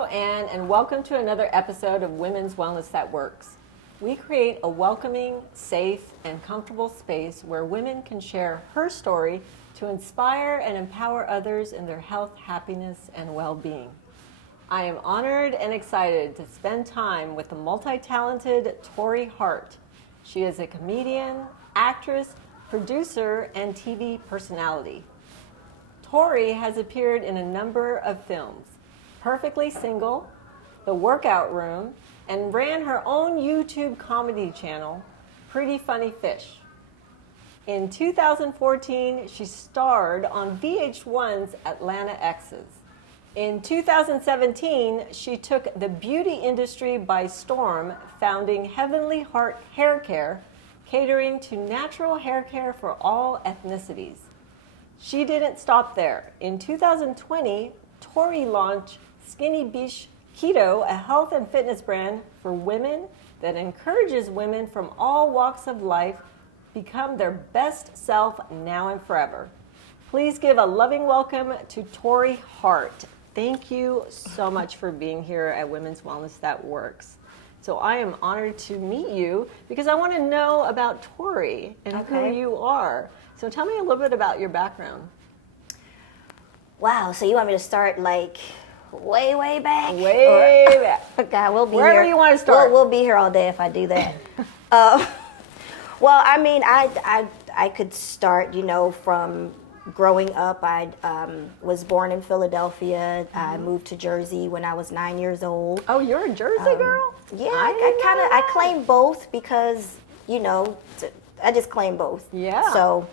Rachel Ann, and welcome to another episode of Women's Wellness That Works. We create a welcoming, safe, and comfortable space where women can share her story to inspire and empower others in their health, happiness, and well-being. I am honored and excited to spend time with the multi-talented Torrei Hart. She is a comedian, actress, producer, and TV personality. Torrei has appeared in a number of films: Perfectly Single, The Workout Room, and ran her own YouTube comedy channel, Pretty Funny Fish. In 2014, she starred on VH1's Atlanta Exes. In 2017, she took the beauty industry by storm, founding Heavenly Hart Haircare, catering to natural hair care for all ethnicities. She didn't stop there. In 2020, Torrei launched Skinny Beach Keto, a health and fitness brand for women that encourages women from all walks of life become their best self now and forever. Please give a loving welcome to Torrei Hart. Thank you so much for being here at Women's Wellness That Works. So I am honored to meet you because I want to know about Torrei and who you are. So tell me a little bit about your background. Wow, so you want me to start like way back? Way back. God, we'll be Wherever here. You want to start. We'll be here all day if I do that. Well, I mean, I could start, from growing up. I was born in Philadelphia. I moved to Jersey when I was 9 years old. Oh, you're a Jersey girl? Yeah, I claim both because, I just claim both. Yeah. So,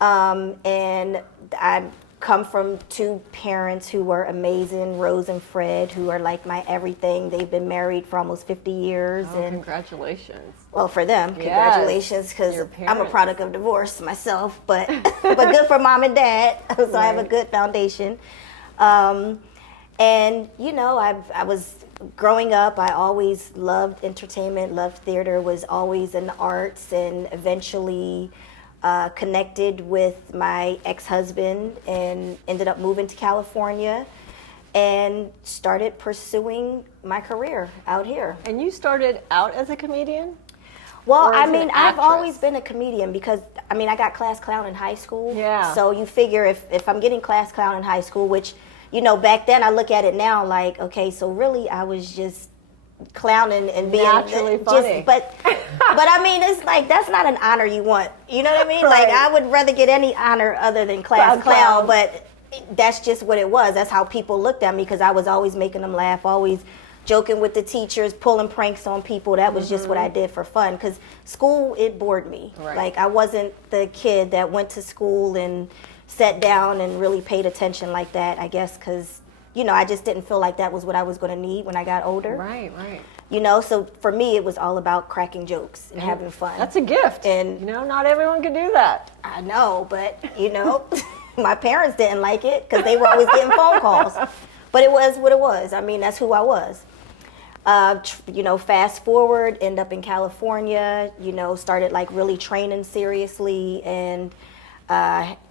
and I come from two parents who were amazing, Rose and Fred, who are like my everything. They've been married for almost 50 years. Oh, and congratulations. Well, for them, congratulations, because I'm a product of divorce myself, but good for mom and dad, so right. I have a good foundation. And, I was growing up, I always loved entertainment, loved theater, was always in the arts, and eventually connected with my ex-husband and ended up moving to California and started pursuing my career out here. And you started out as a comedian? Well, I've always been a comedian because, I got class clown in high school. Yeah. So you figure if I'm getting class clown in high school, which, back then I look at it now like, okay, so really I was just clowning and being naturally funny. But it's like, that's not an honor you want. You know what I mean? Right. Like, I would rather get any honor other than class clown, but that's just what it was. That's how people looked at me because I was always making them laugh, always joking with the teachers, pulling pranks on people. That was just what I did for fun because school, it bored me. Right. Like, I wasn't the kid that went to school and sat down and really paid attention like that, I guess, because I just didn't feel like that was what I was going to need when I got older. Right. So for me, it was all about cracking jokes and having fun. That's a gift. And, not everyone can do that. I know, but, my parents didn't like it because they were always getting phone calls. But it was what it was. That's who I was. Fast forward, end up in California, started like really training seriously and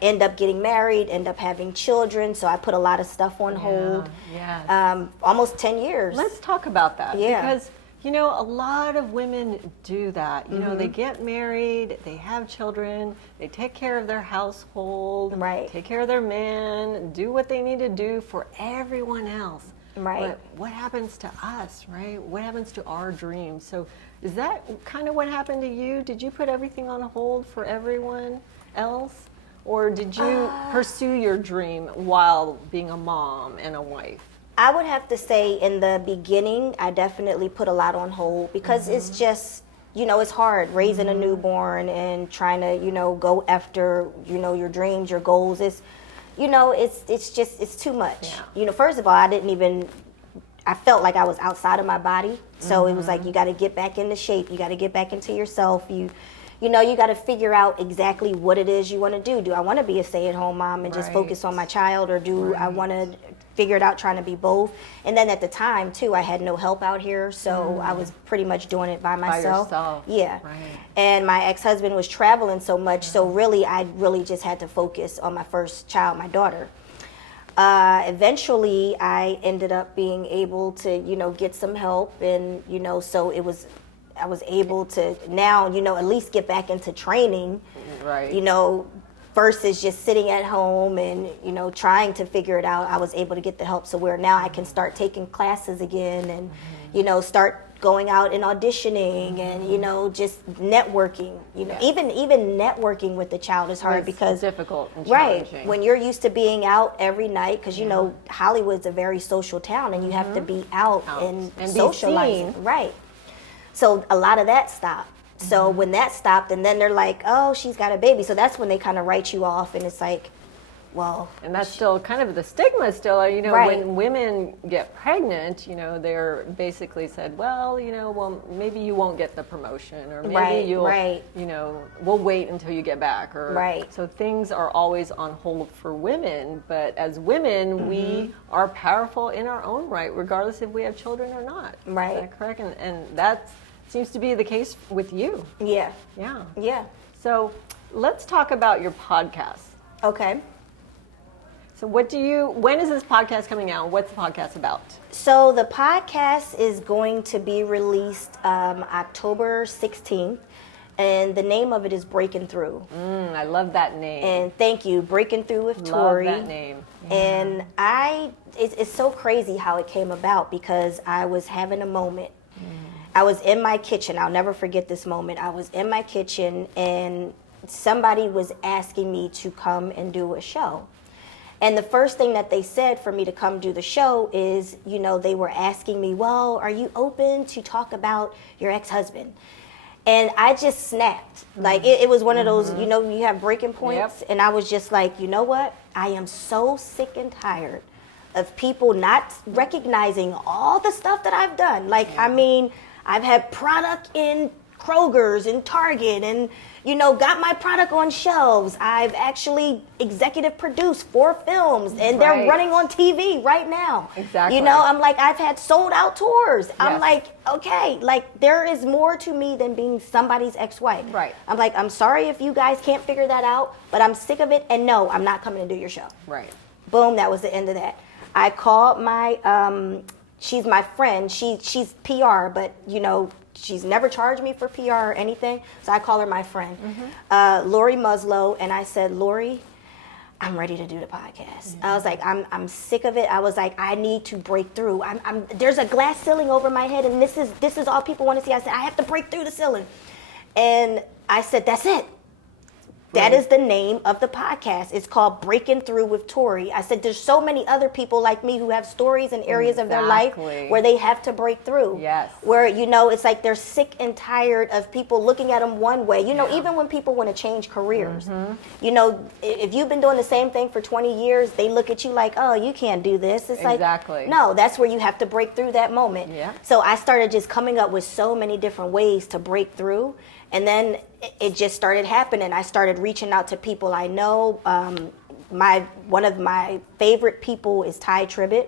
end up getting married, end up having children, so I put a lot of stuff on hold. Yeah. Almost 10 years. Let's talk about that. Yeah. Because, a lot of women do that. They get married, they have children, they take care of their household, right. Take care of their man, do what they need to do for everyone else. Right. But what happens to us, right? What happens to our dreams? So is that kind of what happened to you? Did you put everything on hold for everyone else? Or did you pursue your dream while being a mom and a wife? I would have to say in the beginning, I definitely put a lot on hold because it's just, it's hard raising a newborn and trying to, go after, your dreams, your goals. It's too much. Yeah. First of all, I felt like I was outside of my body. So it was like, you got to get back into shape. You got to get back into yourself. You got to figure out exactly what it is you want to do. Do I want to be a stay-at-home mom and just focus on my child, or do I want to figure it out trying to be both? And then at the time, too, I had no help out here, so I was pretty much doing it by myself. By yourself. Yeah. Right. And my ex-husband was traveling so much, so really, I just had to focus on my first child, my daughter. Eventually, I ended up being able to, get some help, and so I was able to now, at least get back into training, Right. Versus just sitting at home and, trying to figure it out. I was able to get the help, so where now I can start taking classes again and, start going out and auditioning and, just networking. Yes. Even networking with the child is hard It's because difficult and challenging. right, when you're used to being out every night, because Hollywood's a very social town, and you have to be out and be socializing. seen. Right. So a lot of that stopped. So when that stopped, and then they're like, oh, she's got a baby. So that's when they kind of write you off, and it's like, well. And that's still kind of the stigma still, Right. when women get pregnant, they're basically said, well, maybe you won't get the promotion, or maybe Right, you'll, right. We'll wait until you get back. Or, Right. So things are always on hold for women, but as women, we are powerful in our own right, regardless if we have children or not. Right. Is that correct? And that seems to be the case with you. Yeah. Yeah. Yeah. So let's talk about your podcast. Okay. So when is this podcast coming out? What's the podcast about? So the podcast is going to be released October 16th, and the name of it is Breaking Through. I love that name. And thank you, Breaking Through with Love Torrei. that name. Yeah. And it's so crazy how it came about, because I was having a moment. I was in my kitchen. I'll never forget this moment. I was in my kitchen, and somebody was asking me to come and do a show. And the first thing that they said for me to come do the show is, they were asking me, well, are you open to talk about your ex-husband? And I just snapped. Like, it was one of those, you have breaking points. Yep. And I was just like, you know what? I am so sick and tired of people not recognizing all the stuff that I've done. Like, I mean, I've had product in Kroger's and Target, and got my product on shelves. I've actually executive produced 4 films, and they're running on TV right now. Exactly. I'm like, I've had sold out tours. Yes. I'm like, okay, like, there is more to me than being somebody's ex-wife. Right. I'm like, I'm sorry if you guys can't figure that out, but I'm sick of it, and no, I'm not coming to do your show. Right. Boom, that was the end of that. I called my she's my friend. She's PR, but she's never charged me for PR or anything. So I call her my friend, Lori Muslow, and I said, Lori, I'm ready to do the podcast. I was like, I'm sick of it. I was like, I need to break through. There's a glass ceiling over my head, and this is all people want to see. I said, I have to break through the ceiling, and I said, that's it. That is the name of the podcast. It's called Breaking Through with Torrei. I said, there's so many other people like me who have stories in areas of their life where they have to break through. Yes. Where, it's like they're sick and tired of people looking at them one way. Even when people want to change careers, if you've been doing the same thing for 20 years, they look at you like, oh, you can't do this. It's Exactly. like, no, that's where you have to break through that moment. Yeah. So So I started just coming up with so many different ways to break through. And then it just started happening. I started reaching out to people I know. One of my favorite people is Ty Tribbett.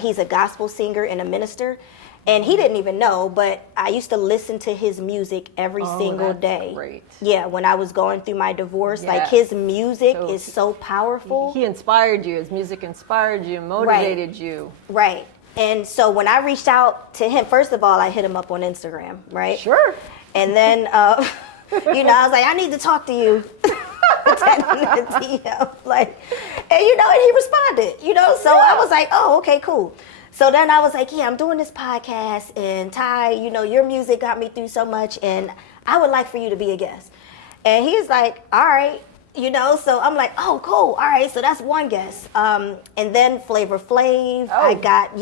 He's a gospel singer and a minister. And he didn't even know, but I used to listen to his music every single day. Great. Yeah, when I was going through my divorce, Yes. like his music is so powerful. He inspired you. His music inspired you, motivated you. Right. And so when I reached out to him, first of all, I hit him up on Instagram, right? Sure. And then, I was like, I need to talk to you. And he responded, so I was like, oh, okay, cool. So then I was like, yeah, I'm doing this podcast, and Ty, your music got me through so much, and I would like for you to be a guest. And he's like, all right. So I'm like, oh, cool. All right, so that's one guest. And then Flavor Flav, I got,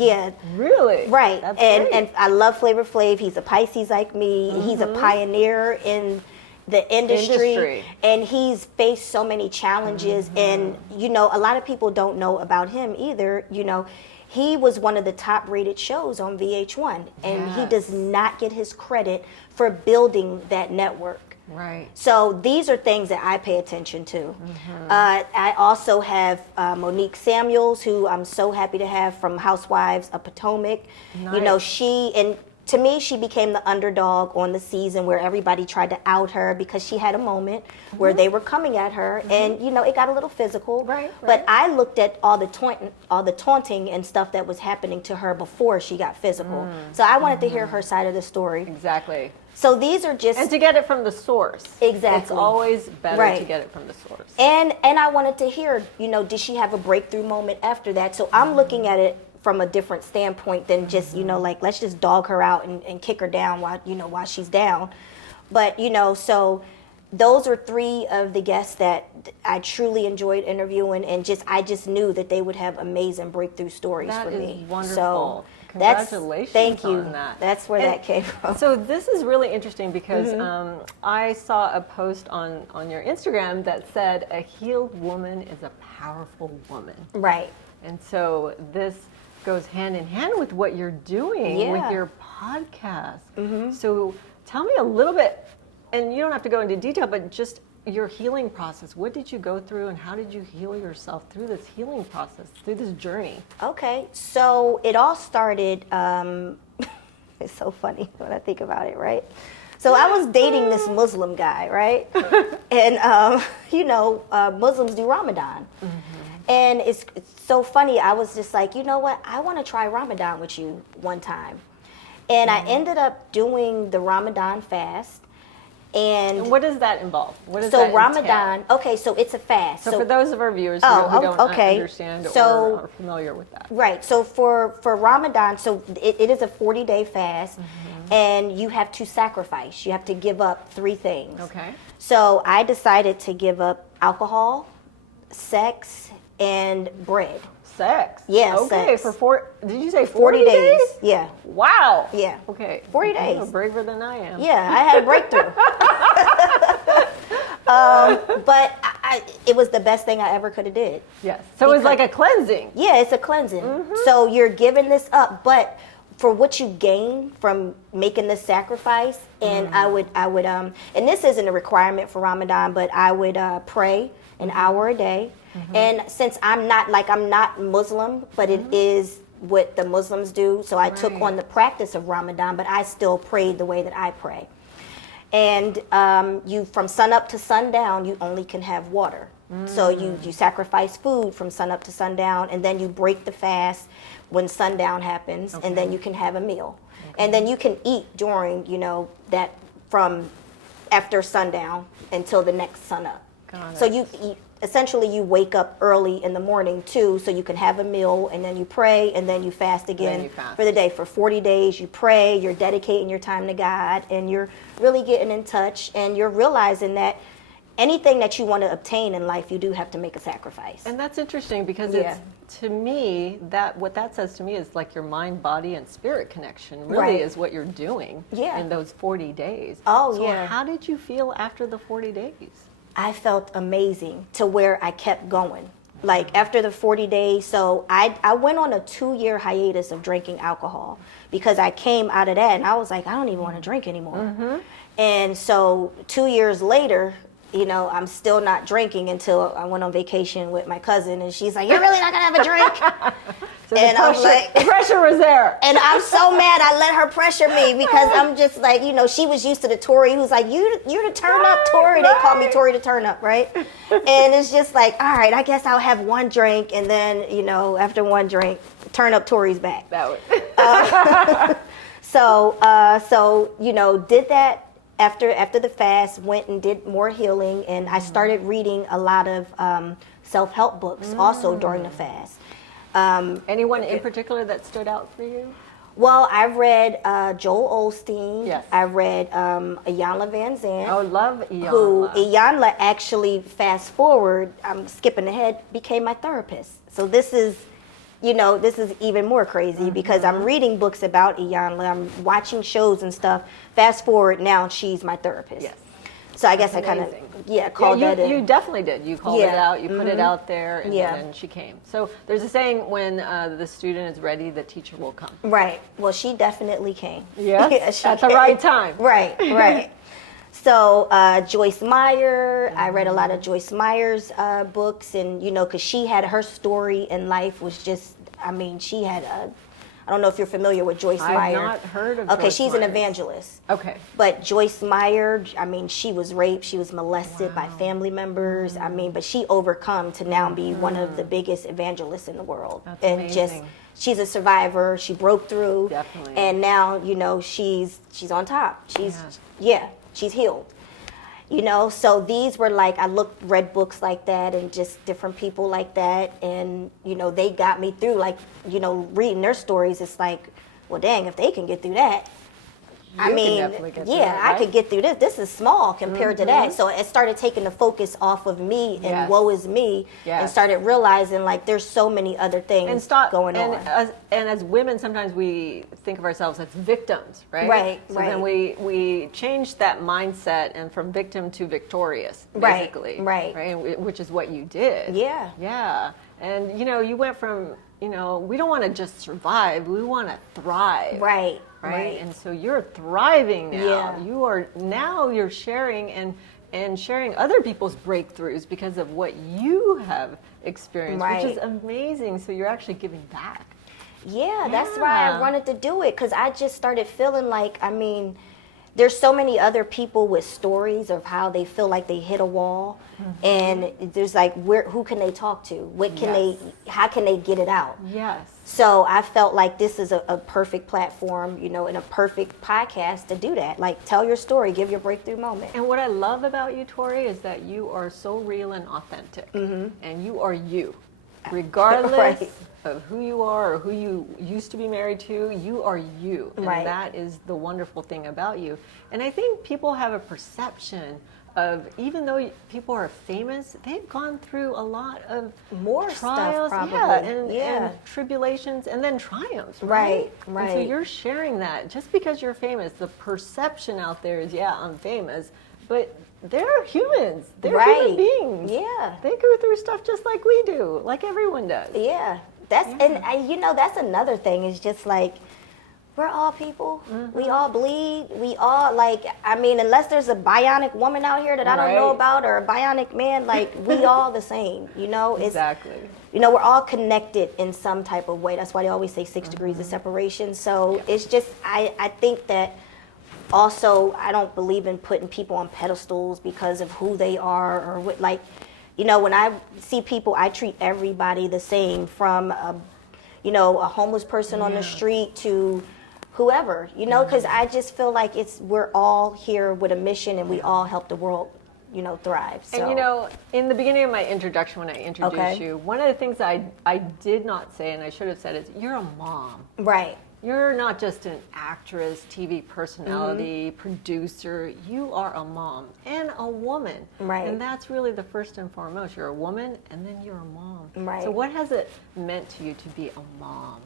Really? right. That's and great. and I love Flavor Flav. He's a Pisces like me. He's a pioneer in the industry. And he's faced so many challenges. And, a lot of people don't know about him either. He was one of the top rated shows on VH1. And he does not get his credit for building that network. Right. So these are things that I pay attention to. I also have Monique Samuels, who I'm so happy to have from Housewives of Potomac. Nice. She, and to me, she became the underdog on the season where everybody tried to out her because she had a moment where they were coming at her, and it got a little physical. Right. But I looked at all the taunting and stuff that was happening to her before she got physical. So I wanted to hear her side of the story. Exactly. So these are just And to get it from the source. Exactly. It's always better to get it from the source. And I wanted to hear, did she have a breakthrough moment after that? So I'm looking at it from a different standpoint than just, like, let's just dog her out and kick her down while she's down. But, so those are 3 of the guests that I truly enjoyed interviewing, and I just knew that they would have amazing breakthrough stories for me. That is wonderful. So congratulations thank you. on that. That's where that came from. So this is really interesting because I saw a post on your Instagram that said a healed woman is a powerful woman. Right. And so this goes hand in hand with what you're doing with your podcast. So tell me a little bit, and you don't have to go into detail, but just your healing process. What did you go through, and how did you heal yourself through this healing process, through this journey? Okay, so it all started, it's so funny when I think about it, right? So I was dating this Muslim guy, right? And, Muslims do Ramadan. And it's so funny. I was just like, you know what? I want to try Ramadan with you one time. And I ended up doing the Ramadan fast. And what does that involve? What does so that Ramadan, entail? okay, so it's a fast. So for those of our viewers who don't understand or are familiar with that. Right. So for Ramadan, so it is a 40-day fast, and you have to sacrifice. You have to give up 3 things. Okay. So I decided to give up alcohol, sex, and bread. Sex? Yeah, okay, sex. Did you say 40 days? Yeah. Wow. Yeah. Okay. 40 days. You're braver than I am. Yeah, I had a breakthrough. But it was the best thing I ever could have did. Yes. So it was like a cleansing. Yeah, it's a cleansing. So you're giving this up, but for what you gain from making this sacrifice, and I would, and this isn't a requirement for Ramadan, but I would pray an hour a day. And since I'm not Muslim, but it is what the Muslims do, so I took on the practice of Ramadan, but I still prayed the way that I pray. And you, from sunup to sundown, you only can have water. So you sacrifice food from sunup to sundown, and then you break the fast when sundown happens, and then you can have a meal. And then you can eat during, that from after sundown until the next sunup. Got it. So you essentially you wake up early in the morning too, so you can have a meal, and then you pray, and then you fast again for the day. For 40 days you pray, you're dedicating your time to God, and you're really getting in touch, and you're realizing that anything that you want to obtain in life, you do have to make a sacrifice. And that's interesting because it's, to me, what that says to me is like your mind, body, and spirit connection really is what you're doing in those 40 days. So how did you feel after the 40 days? I felt amazing to where I kept going. Like after the 40 days, so I went on a 2-year hiatus of drinking alcohol because I came out of that and I was like, I don't even want to drink anymore. And so 2 years later, I'm still not drinking until I went on vacation with my cousin, and she's like, you're really not gonna have a drink? So the pressure was there. And I'm so mad I let her pressure me because I'm just like, she was used to the Torrei who's like, you're the turn up Torrei. They call me Torrei the turn up, right? And it's just like, all right, I guess I'll have one drink, and then, after one drink, turn up Torrei's back. That would. So did that. After the fast, went and did more healing, and I started reading a lot of self-help books also during the fast. Anyone in particular that stood out for you? Well, I read Joel Osteen. Yes. I read Iyanla Vanzant. Oh, love Iyanla. Who Iyanla actually, fast forward, I'm skipping ahead, became my therapist. So this is even more crazy because I'm reading books about Iyanla, I'm watching shows and stuff. Fast forward, now she's my therapist. Yes. So I guess I kind of called that in. You definitely did. You called it out, you put it out there, and then she came. So there's a saying, when the student is ready, the teacher will come. Right. Well, she definitely came. Yes, at the right time. Right. So Joyce Meyer, I read a lot of Joyce Meyer's books, and because she had her story in life was just, she had I don't know if you're familiar with Joyce Meyer. I've not heard of Okay, Joyce she's an Myers. evangelist. Okay. But Joyce Meyer, I mean, she was raped, she was molested by family members. I mean, but she overcome to now be one of the biggest evangelists in the world. That's and amazing. She's a survivor. She broke through. Definitely. And now, you know, she's on top. She's healed. You know, so these were like, read books like that and just different people like that. And, you know, they got me through, like, you know, reading their stories. It's like, well, dang, if they can get through that. I mean, I could get through this. This is small compared to that. So it started taking the focus off of me and woe is me, and started realizing like there's so many other things going on. And as women, sometimes we think of ourselves as victims, right? So then we change that mindset and from victim to victorious, basically. Right. Which is what you did. Yeah. Yeah. And you know, you went from, you know, we don't want to just survive, we want to thrive. Right. And so you're thriving now. Yeah. You're sharing and sharing other people's breakthroughs because of what you have experienced, which is amazing. So you're actually giving back. Yeah, that's why I wanted to do it, because I just started feeling like, I mean, there's so many other people with stories of how they feel like they hit a wall, and there's like, who can they talk to? How can they get it out? Yes. So I felt like this is a perfect platform, you know, and a perfect podcast to do that. Like, tell your story, give your breakthrough moment. And what I love about you, Torrei, is that you are so real and authentic, and you are you, regardless of who you are or who you used to be married to. You are you, and that is the wonderful thing about you. And I think people have a perception of, even though people are famous, they've gone through a lot of more trials, stuff, probably. and tribulations, and then triumphs. Right. And so you're sharing that. Just because you're famous, the perception out there is, I'm famous, but they're humans. They're human beings. Yeah. They go through stuff just like we do, like everyone does. Yeah. And you know, that's another thing, is just like, we're all people. We all bleed. We all, like, I mean, unless there's a bionic woman out here that I don't know about, or a bionic man, like, we all the same, you know? Exactly. You know, we're all connected in some type of way. That's why they always say 6 degrees of separation. So it's just, I think that also, I don't believe in putting people on pedestals because of who they are or what, like, you know, when I see people, I treat everybody the same, from a homeless person on the street to whoever, you know, because I just feel like we're all here with a mission, and we all help the world, you know, thrive. So. And you know, in the beginning of my introduction, when I introduced you, one of the things I did not say, and I should have said, is you're a mom. Right. You're not just an actress, TV personality, producer. You are a mom and a woman. Right. And that's really the first and foremost. You're a woman, and then you're a mom. Right. So what has it meant to you to be a mom?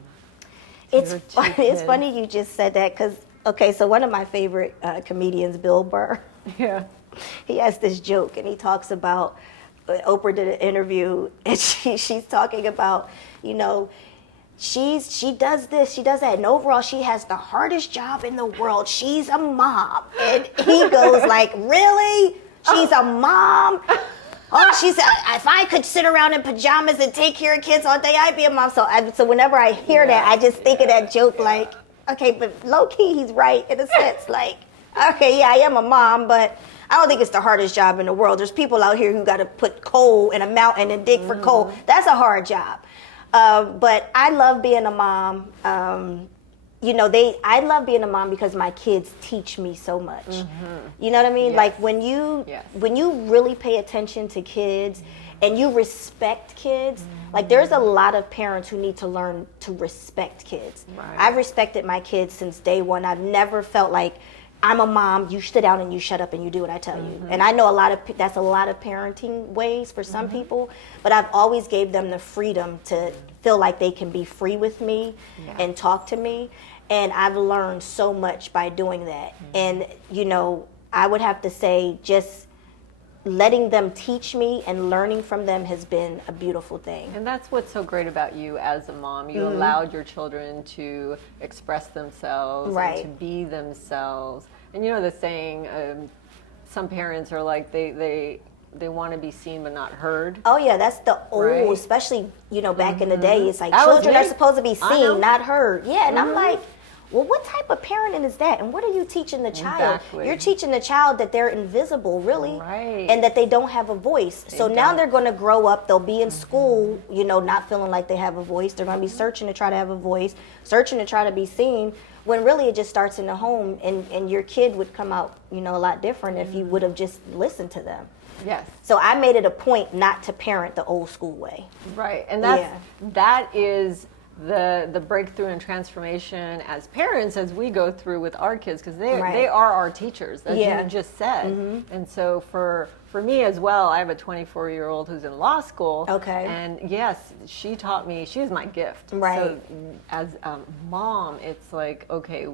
It's funny you just said that, because, okay, so one of my favorite comedians, Bill Burr, he has this joke, and he talks about, Oprah did an interview, and she's talking about, you know, she does this, she does that, and overall she has the hardest job in the world. She's a mom. And he goes like, really? She's a mom? Oh, she said, if I could sit around in pajamas and take care of kids all day, I'd be a mom. So whenever I hear that, I just think of that joke, like, okay, but low-key he's right in a sense. Like, okay, yeah, I am a mom, but I don't think it's the hardest job in the world. There's people out here who got to put coal in a mountain and dig for coal. That's a hard job. But I love being a mom. You know, I love being a mom because my kids teach me so much. You know what I mean? Like, when you really pay attention to kids and you respect kids, like, there's a lot of parents who need to learn to respect kids. I've respected my kids since day one. I've never felt like, I'm a mom, you sit down and you shut up and you do what I tell you. And I know that's a lot of parenting ways for some people, but I've always gave them the freedom to feel like they can be free with me and talk to me. And I've learned so much by doing that. And, you know, I would have to say, just letting them teach me and learning from them has been a beautiful thing. And that's what's so great about you as a mom. You allowed your children to express themselves and to be themselves. And you know the saying, some parents are like, they they want to be seen but not heard. Oh yeah, that's the old, Right. especially back in the day. It's like That was children me. are supposed to be I know. seen, not heard. Yeah, and I'm like, well, what type of parenting is that? And what are you teaching the child? Exactly. You're teaching the child that they're invisible, really, Right. and that they don't have a voice. So now don't. they're going to grow up. They'll be in school, not feeling like they have a voice. They're going to be searching to try to have a voice, searching to try to be seen. When really it just starts in the home, and your kid would come out, a lot different if you would have just listened to them. Yes. So I made it a point not to parent the old school way. Right, and that is the breakthrough and transformation as parents as we go through with our kids, because they are our teachers, as you just said. And so for me as well, I have a 24-year-old who's in law school. Okay. And yes, she taught me. She was my gift. Right. So as a mom, it's like, okay,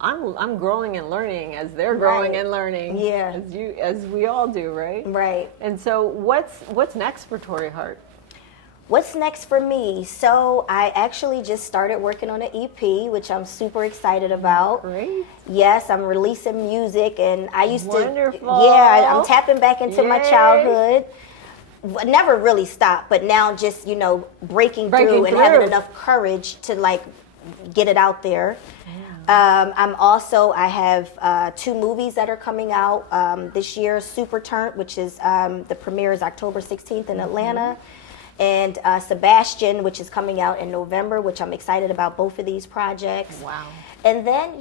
I'm growing and learning as they're growing and learning. Yeah. As we all do, right? Right. And so what's next for Torrei Hart? What's next for me? So I actually just started working on an EP, which I'm super excited about. Great. Yes, I'm releasing music, and I used Wonderful. to. Yeah, I'm tapping back into my Yay. childhood. Never really stopped, but now just breaking through and having enough courage to get it out there. I have 2 movies that are coming out this year. Super Turnt, which is the premiere is October 16th in Atlanta. And Sebastian, which is coming out in November, which I'm excited about both of these projects. Wow. And then,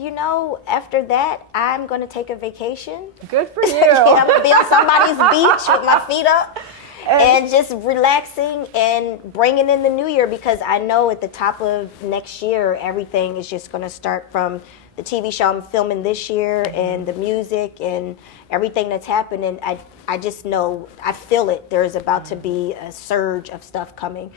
after that, I'm going to take a vacation. Good for you. I'm going to be on somebody's beach with my feet up and just relaxing and bringing in the new year, because I know at the top of next year, everything is just going to start from the TV show I'm filming this year and the music and everything that's happening. I just know, I feel it. There's about to be a surge of stuff coming.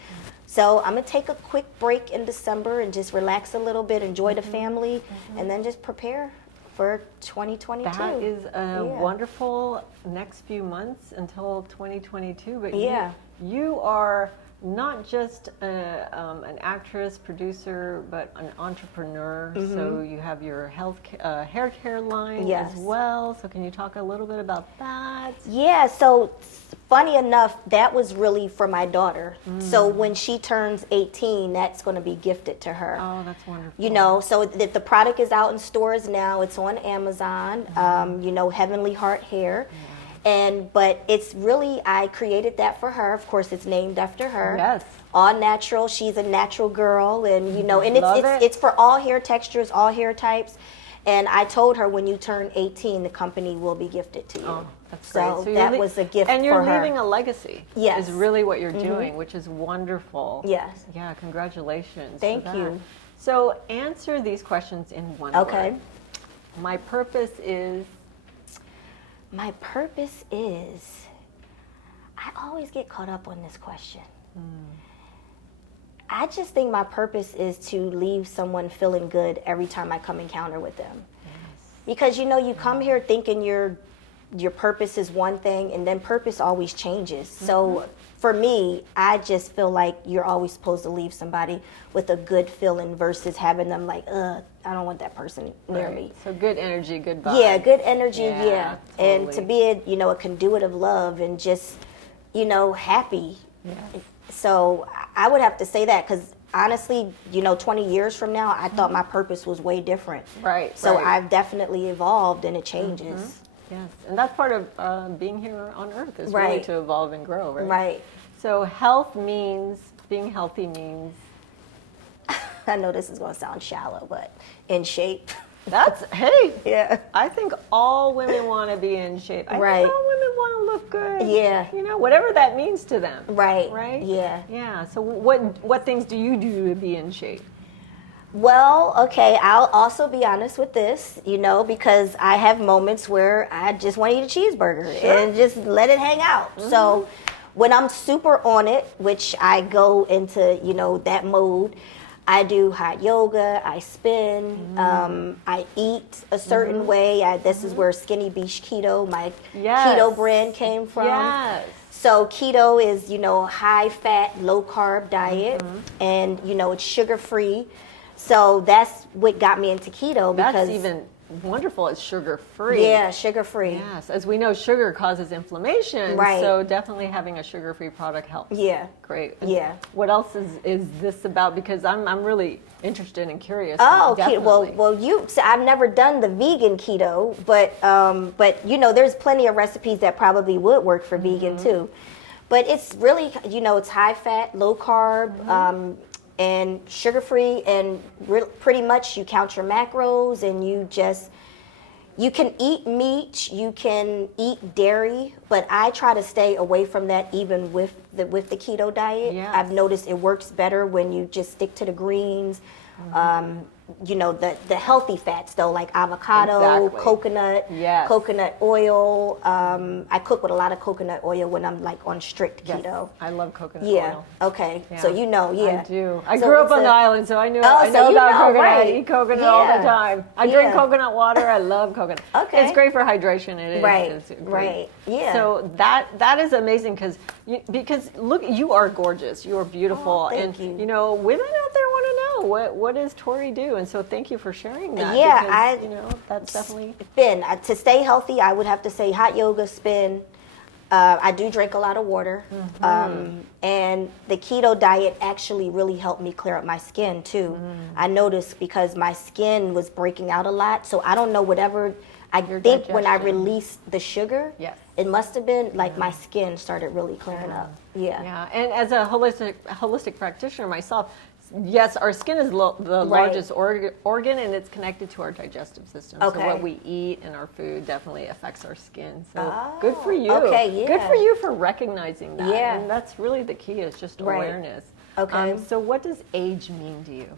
So I'm going to take a quick break in December and just relax a little bit, enjoy the family, and then just prepare for 2022. That is a wonderful next few months until 2022. But you are not just an actress, producer, but an entrepreneur. So you have your hair care line as well. So can you talk a little bit about that? Yeah, so funny enough, that was really for my daughter. So when she turns 18, that's going to be gifted to her. Oh, that's wonderful. So the product is out in stores now. It's on Amazon, Heavenly Hart Hair. But it's really, I created that for her. Of course, it's named after her. Yes. All natural. She's a natural girl, and it's for all hair textures, all hair types. And I told her, when you turn 18, the company will be gifted to you. Oh, that's great. So that was a gift for her. And you're leaving a legacy. Yes. Is really what you're doing, which is wonderful. Yes. Yeah, congratulations. Thank for that. you. So answer these questions in one word. My purpose is... My purpose is, I always get caught up on this question. I just think my purpose is to leave someone feeling good every time I come encounter with them. Because you come here thinking your purpose is one thing, and then purpose always changes. So for me, I just feel like you're always supposed to leave somebody with a good feeling versus having them like, I don't want that person near me. So good energy, good vibe. Yeah, good energy, yeah. Totally. And to be a conduit of love and just, happy. Yeah. So I would have to say that, because honestly, 20 years from now, I thought my purpose was way different. Right. So I've definitely evolved, and it changes. Yes, and that's part of being here on Earth, is really to evolve and grow, right? Right. So being healthy means... I know this is going to sound shallow, but in shape. Yeah. I think all women want to be in shape. I think all women want to look good. Yeah. Whatever that means to them. Right. Right? Yeah. Yeah. So what things do you do to be in shape? Well, okay, I'll also be honest with this, because I have moments where I just want to eat a cheeseburger and just let it hang out. So when I'm super on it, which I go into, that mode, I do hot yoga, I spin, I eat a certain way. This is where Skinny Beach Keto, my keto brand, came from. Yes. So keto is, high fat, low carb diet, and, it's sugar free. So that's what got me into keto, because that's even wonderful, it's sugar-free. Yeah, sugar-free. Yes, as we know, sugar causes inflammation, Right. so definitely having a sugar-free product helps. Yeah. Great. And Yeah. what else is this about? Because I'm really interested and curious. Oh, definitely. so I've never done the vegan keto, but you know, there's plenty of recipes that probably would work for vegan too. But it's really, you know, it's high fat, low carb, and sugar free, and pretty much you count your macros, and you can eat meat, you can eat dairy, but I try to stay away from that even with the keto diet. Yes. I've noticed it works better when you just stick to the greens. You know, the healthy fats though, like avocado, Exactly. coconut, Yes. coconut oil. I cook with a lot of coconut oil when I'm like on strict Yes. keto. I love coconut Yeah. oil. Okay. Yeah. So you know, yeah. I do. I So grew up it's on the island, so I know Oh, I so know you about know, coconut. right. I eat coconut all Yeah. the time. I drink Yeah. coconut water. I love coconut. Okay. It's great for hydration. It is. Right. It's great. Right. Yeah. So that is amazing because look, you are gorgeous. You are beautiful, Oh, thank and you. know women out there want to know what does Torrei do, and so thank you for sharing that. Yeah, because, you know that's definitely. Spin. To stay healthy, I would have to say hot yoga, spin. I do drink a lot of water. And the keto diet actually really helped me clear up my skin too. I noticed because my skin was breaking out a lot. So I don't know, whatever, I think when I digestion. released the sugar, Yes. it must have been like my skin started really clearing up. Yeah. Yeah, and as a holistic practitioner myself, yes, our skin is the Right. largest organ, and it's connected to our digestive system. Okay. So what we eat and our food definitely affects our skin. So Oh, good for you. okay, yeah. Good for you for recognizing that. Yeah. And that's really the key, is just Right. awareness. Okay. So what does age mean to you?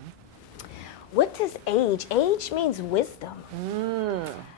What does age? Age means wisdom.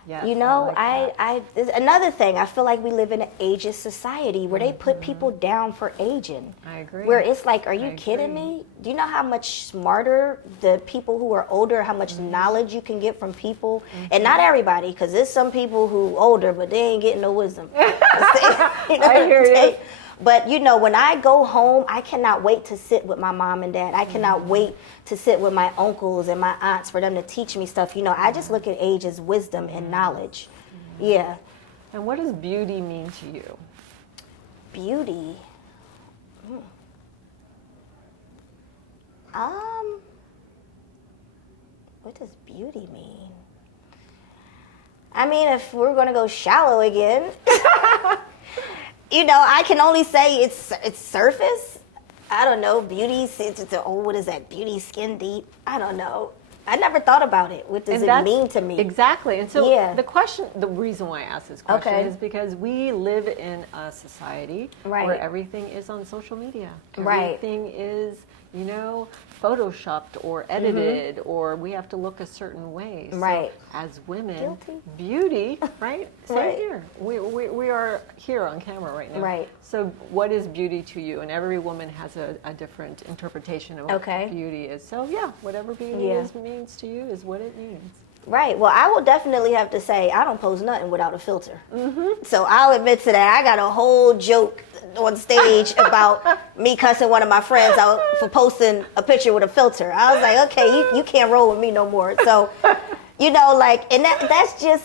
Yes, You know, like that. there's another thing. I feel like we live in an ageist society where they put people down for aging. I agree. Where it's like, are you I kidding agree. me? Do you know how much smarter the people who are older, how much knowledge you can get from people? And not everybody, because there's some people who older, but they ain't getting no wisdom. You know I hear what I'm saying? you. But you know, when I go home, I cannot wait to sit with my mom and dad. I cannot wait to sit with my uncles and my aunts for them to teach me stuff. You know, I just look at age as wisdom and knowledge. Yeah. And what does beauty mean to you? Beauty. What does beauty mean? I mean, if we're gonna go shallow again, you know, I can only say it's surface. I don't know. Beauty, what is that? Beauty, skin deep. I don't know. I never thought about it. What does And it that's- mean to me? Exactly. And so Yeah. the reason why I asked this question Okay. is because we live in a society Right. where everything is on social media. Right. Everything is, photoshopped or edited, or we have to look a certain way. So Right. as women, Guilty. beauty, right? Same Right. here. We are here on camera right now. Right. So what is beauty to you? And every woman has a different interpretation of what Okay. beauty is. So yeah, whatever beauty Yeah. means to you is what it means. Right. Well, I will definitely have to say I don't post nothing without a filter. So I'll admit to that. I got a whole joke on stage about me cussing one of my friends out for posting a picture with a filter. I was like, okay, you can't roll with me no more. So, you know, like, and that's just,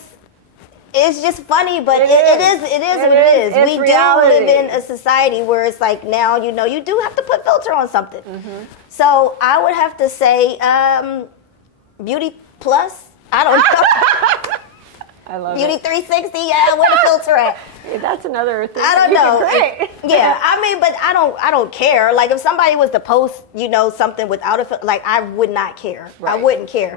it's just funny, but it is what it is. It's We reality. do live in a society where it's like now, you know, you do have to put filter on something. So I would have to say beauty plus. I don't know. I love Beauty it. 360, yeah, where the filter at? That's another thing. I don't You did know. Great. Yeah, I mean, but I don't care. Like if somebody was to post, you know, something without a filter, like I would not care. I Right. wouldn't care.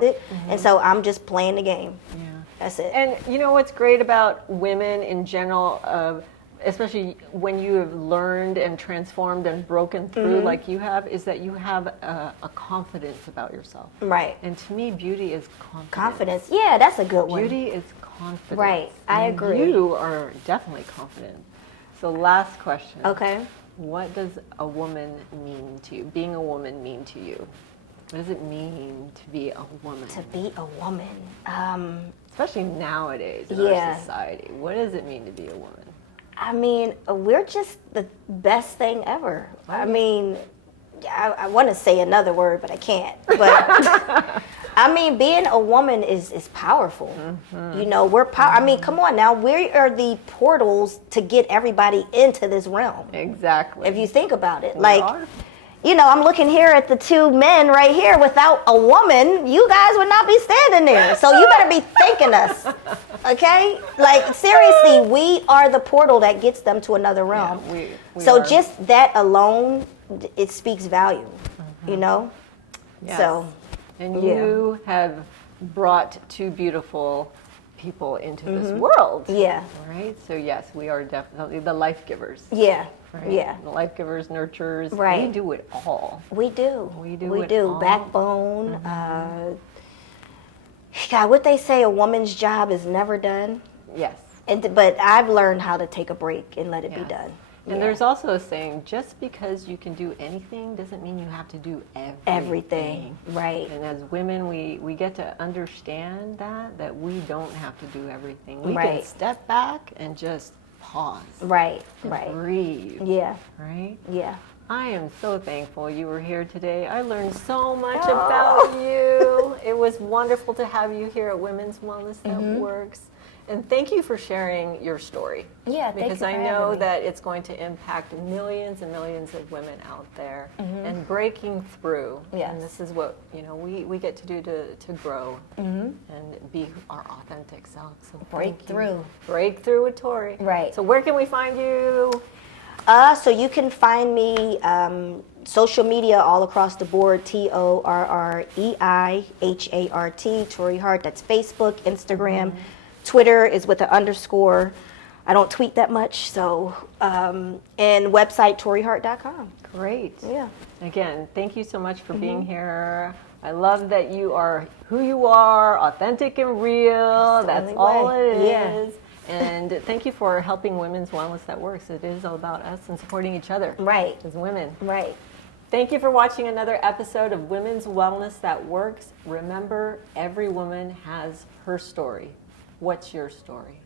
And so I'm just playing the game. Yeah. That's it. And you know what's great about women in general, especially when you have learned and transformed and broken through like you have, is that you have a confidence about yourself. Right. And to me, beauty is confidence. Confidence. Yeah, that's a good one. Beauty is confidence. Right. I And agree. You are definitely confident. So last question. Okay. What does a woman mean to you? Being a woman mean to you? What does it mean to be a woman? To be a woman. Especially nowadays in Yeah. our society. What does it mean to be a woman? I mean, we're just the best thing ever. I mean, I want to say another word, but I can't. But I mean, being a woman is powerful. You know, we're I mean, come on now. We are the portals to get everybody into this realm. Exactly. If you think about it. We Like, are. you know, I'm looking here at the two men right here. Without a woman, you guys would not be standing there. So you better be thanking us. Okay? Like, seriously, we are the portal that gets them to another realm. Yeah, we so are. just that alone, it speaks value, you know? Yes. So, And yeah. you have brought two beautiful people into this world. yeah. Right? So yes, we are definitely the life givers. Yeah. Right? Yeah. The life givers, nurturers. Right. We do it all. We do. We do We it do. all. Backbone. God, what they say, a woman's job is never done. Yes. But I've learned how to take a break and let it be Yes. done. And Yeah. there's also a saying, just because you can do anything doesn't mean you have to do Everything. Right. And as women, we get to understand that we don't have to do everything. We can Right. step back and just pause. Right. And Right. breathe. Yeah. Right? Yeah. I am so thankful you were here today. I learned so much Oh. about you. It was wonderful to have you here at Women's Wellness That Works. And thank you for sharing your story. Yeah, thank you Because for I having know me. that it's going to impact millions and millions of women out there and breaking through. Yes. And this is what we get to do to grow and be our authentic selves. So Break thank you. through. Break through with Torrei. Right. So where can we find you? So you can find me social media all across the board. TORREIHART, Torrei Hart. That's Facebook, Instagram. Twitter is with an underscore. I don't tweet that much. So and website torreihart.com. Great. Yeah. Again, thank you so much for being here. I love that you are who you are, authentic and real. That's only all way. it Yeah. is. And thank you for helping Women's Wellness That Works. It is all about us and supporting each other Right. as women. Right. Thank you for watching another episode of Women's Wellness That Works. Remember, every woman has her story. What's your story?